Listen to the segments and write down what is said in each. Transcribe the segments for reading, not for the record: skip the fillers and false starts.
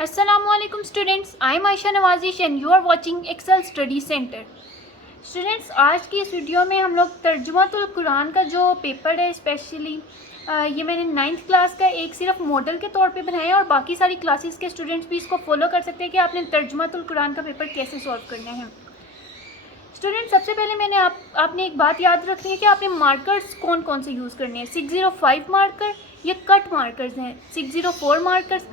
Assalamualaikum students, I am Ayesha Nawazish and you are watching Excel Study Center. Students, आज की इस video में हम लोग तर्जुमातुल कुरान का जो पेपर है स्पेशली ये मैंने 9th क्लास का एक सिर्फ मॉडल के तौर पे बनाया है और बाकी सारी क्लासेस के स्टूडेंट्स भी इसको फॉलो कर सकते हैं कि आपने तर्जुमातुल कुरान का पेपर कैसे सॉल्व करना है। स्टूडेंट्स, सबसे पहले मैंने आपने एक बात याद रखनी है कि आपने मार्कर्स कौन कौन से यूज़ करने हैं। 605 मार्कर, ये कट मार्कर्स हैं, 604 मार्कर्स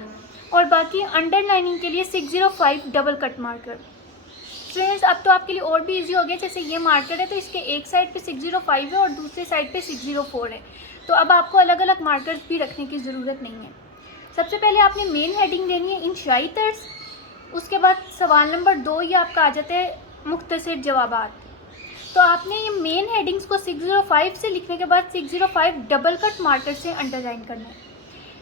और बाकी अंडरलाइनिंग के लिए 605 डबल कट मार्कर। स्टूडेंट्स, अब तो आपके लिए और भी इजी हो गया। जैसे ये मार्कर है तो इसके एक साइड पे 605 है और दूसरे साइड पे 604 है, तो अब आपको अलग अलग मार्कर्स भी रखने की ज़रूरत नहीं है। सबसे पहले आपने मेन हेडिंग देनी है इंशाई तर्ज, उसके बाद सवाल नंबर 2 ये आपका आ जाता है मुख्तसर जवाबात। तो आपने ये मेन हेडिंग्स को 605 से लिखने के बाद 605 डबल कट मार्कर से अंडरलाइन करना है।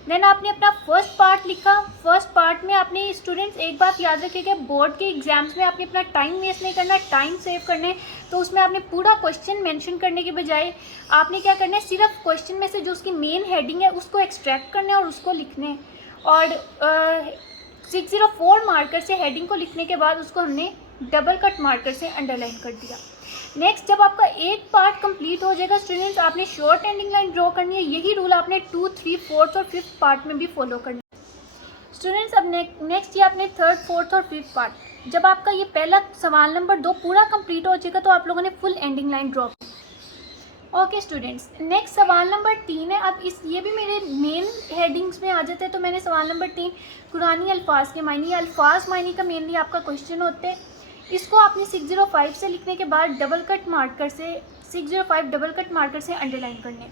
देन आपने अपना फर्स्ट पार्ट लिखा। फर्स्ट पार्ट में आपने स्टूडेंट्स एक बात याद रखिएगा, बोर्ड के एग्जाम्स में आपने अपना टाइम वेस्ट नहीं करना, टाइम सेव करना है। तो उसमें आपने पूरा क्वेश्चन मेंशन करने के बजाय आपने क्या करना है, सिर्फ क्वेश्चन में से जो उसकी मेन हेडिंग है उसको एक्सट्रैक्ट करना है और उसको लिखना है। और 604 मार्कर से हेडिंग को लिखने के बाद उसको हमने डबल कट मार्कर से अंडरलाइन कर दिया। नेक्स्ट, जब आपका एक पार्ट कंप्लीट हो जाएगा स्टूडेंट्स, आपने शॉर्ट एंडिंग लाइन ड्रॉ करनी है। यही रूल आपने 2, 3, 4 और 5th पार्ट में भी फॉलो करना है। स्टूडेंट्स, अब नेक्स्ट ये आपने 3rd, 4th और 5th पार्ट, जब आपका ये पहला सवाल नंबर 2 पूरा कंप्लीट हो जाएगा तो आप लोगों ने फुल एंडिंग लाइन ड्रॉ की। ओके स्टूडेंट्स, नेक्स्ट सवाल नंबर 3 है। अब ये भी मेरे मेन हेडिंग्स में आ जाते हैं। तो मैंने सवाल नंबर 3 कुरानी अल्फाज के मायने, अल्फाज मायने का मेनली आपका क्वेश्चन होते हैं। इसको आपने 605 से लिखने के बाद डबल कट मार्कर से 605 डबल कट मार्कर से अंडरलाइन करने।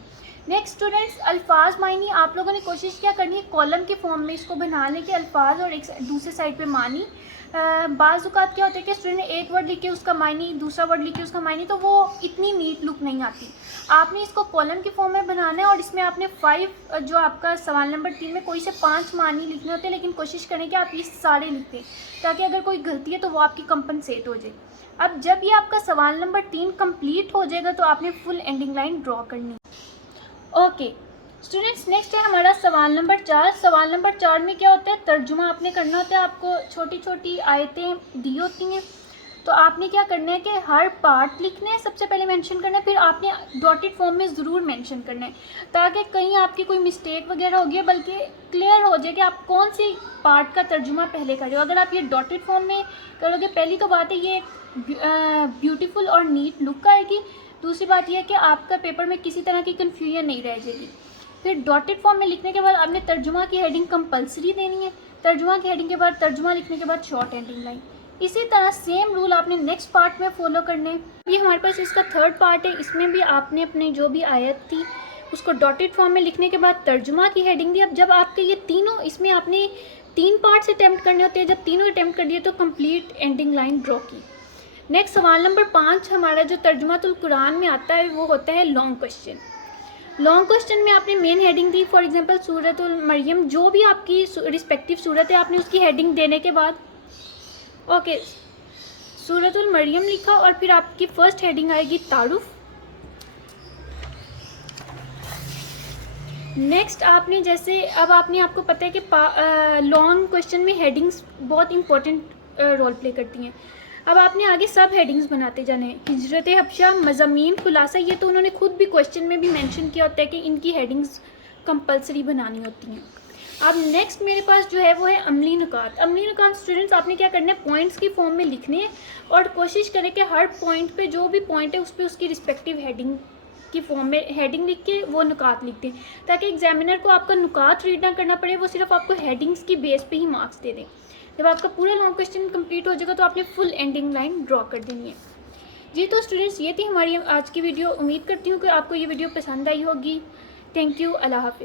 नेक्स्ट स्टूडेंट्स, अल्फाज मायनी आप लोगों ने कोशिश क्या करनी है कॉलम के फॉर्म में इसको बनाने के, अल्फाज और एक दूसरे साइड पे मानी। बाज़ औक़ात क्या होता है कि स्टूडेंट ने एक वर्ड लिखे उसका मायनी, दूसरा वर्ड लिखे उसका मायनी, तो वो इतनी नीट लुक नहीं आती। आपने इसको कॉलम के फॉर्म में बनाना है और इसमें आपने 5 जो आपका सवाल नंबर 3 में कोई से 5 मानी लिखने होते हैं, लेकिन कोशिश करें कि आप ये सारे लिखें ताकि अगर कोई गलती है तो वो आपकी कंपनसेट हो जाए। अब जब ये आपका सवाल नंबर 3 कंप्लीट हो जाएगा तो आपने फुल एंडिंग लाइन ड्रॉ करनी। ओके स्टूडेंट्स, नेक्स्ट है हमारा सवाल नंबर 4। सवाल नंबर 4 में क्या होता है, तर्जुमा आपने करना होता है। आपको छोटी छोटी आयतें दी होती हैं, तो आपने क्या करना है कि हर पार्ट लिखना है, सबसे पहले मेंशन करना है, फिर आपने डॉटेड फॉर्म में ज़रूर मेंशन करना है ताकि कहीं आपकी कोई मिस्टेक वगैरह होगी बल्कि क्लियर हो जाए कि आप कौन सी पार्ट का तर्जुमा पहले कर रहे हो। अगर आप ये डॉटेड फॉर्म में करोगे, पहली तो बात है ये ब्यूटीफुल और नीट लुक आएगी। दूसरी बात यह है कि आपका पेपर में किसी तरह की कन्फ्यूजन नहीं रह जाएगी। फिर डॉटेड फॉर्म में लिखने के बाद आपने तर्जुमा की हेडिंग कंपलसरी देनी है। तर्जुमा की हेडिंग के बाद तर्जुमा लिखने के बाद शॉर्ट एंडिंग लाइन। इसी तरह सेम रूल आपने नेक्स्ट पार्ट में फॉलो करने। ये हमारे पास इसका 3rd पार्ट है। इसमें भी आपने अपनी जो भी आयत थी उसको डॉटेड फॉर्म में लिखने के बाद तर्जुमा की हेडिंग दी। अब जब आपके ये तीनों, इसमें आपने 3 पार्ट्स अटैम्प्ट करने होते हैं, जब तीनों अटैम्प्ट कर दिए तो कंप्लीट एंडिंग लाइन ड्रॉ की। नेक्स्ट सवाल नंबर 5 हमारा जो तर्जुमातुल कुरान में आता है वो होता है लॉन्ग क्वेश्चन। लॉन्ग क्वेश्चन में आपने मेन हेडिंग दी, फॉर एग्जांपल सूरतुल मरियम, जो भी आपकी रिस्पेक्टिव सूरत है आपने उसकी हेडिंग देने के बाद ओके सूरतुल मरियम लिखा और फिर आपकी फर्स्ट हेडिंग आएगी तारुफ। नेक्स्ट आपने जैसे अब आपको पता है कि लॉन्ग क्वेश्चन में हेडिंग्स बहुत इंपॉर्टेंट रोल प्ले करती हैं। अब आपने आगे सब हेडिंग्स बनाते जाने हैं। हिजरत हबशा, मज़ामीन, खुलासा, ये तो उन्होंने खुद भी क्वेश्चन में भी मेंशन किया होता है कि इनकी हेडिंग्स कंपलसरी बनानी होती हैं। अब नेक्स्ट मेरे पास जो है वो है अमली नुकात। अमली नुकात स्टूडेंट्स आपने क्या करना है, पॉइंट्स की फॉर्म में लिखने हैं और कोशिश करें कि हर पॉइंट पे जो भी पॉइंट है उस पर उसकी रिस्पेक्टिव हेडिंग की फॉर्म में हेडिंग लिख के वो नुकात लिखते हैं ताकि एग्जामिनर को आपका नुकात रीड ना करना पड़े, वो सिर्फ आपको हेडिंग्स की बेस पे ही मार्क्स दे दें। जब आपका पूरा लॉन्ग क्वेश्चन कंप्लीट हो जाएगा तो आपने फुल एंडिंग लाइन ड्रॉ कर देनी है। जी तो स्टूडेंट्स, ये थी हमारी आज की वीडियो। उम्मीद करती हूँ कि आपको ये वीडियो पसंद आई होगी। थैंक यू, अल्लाह हाफिज़।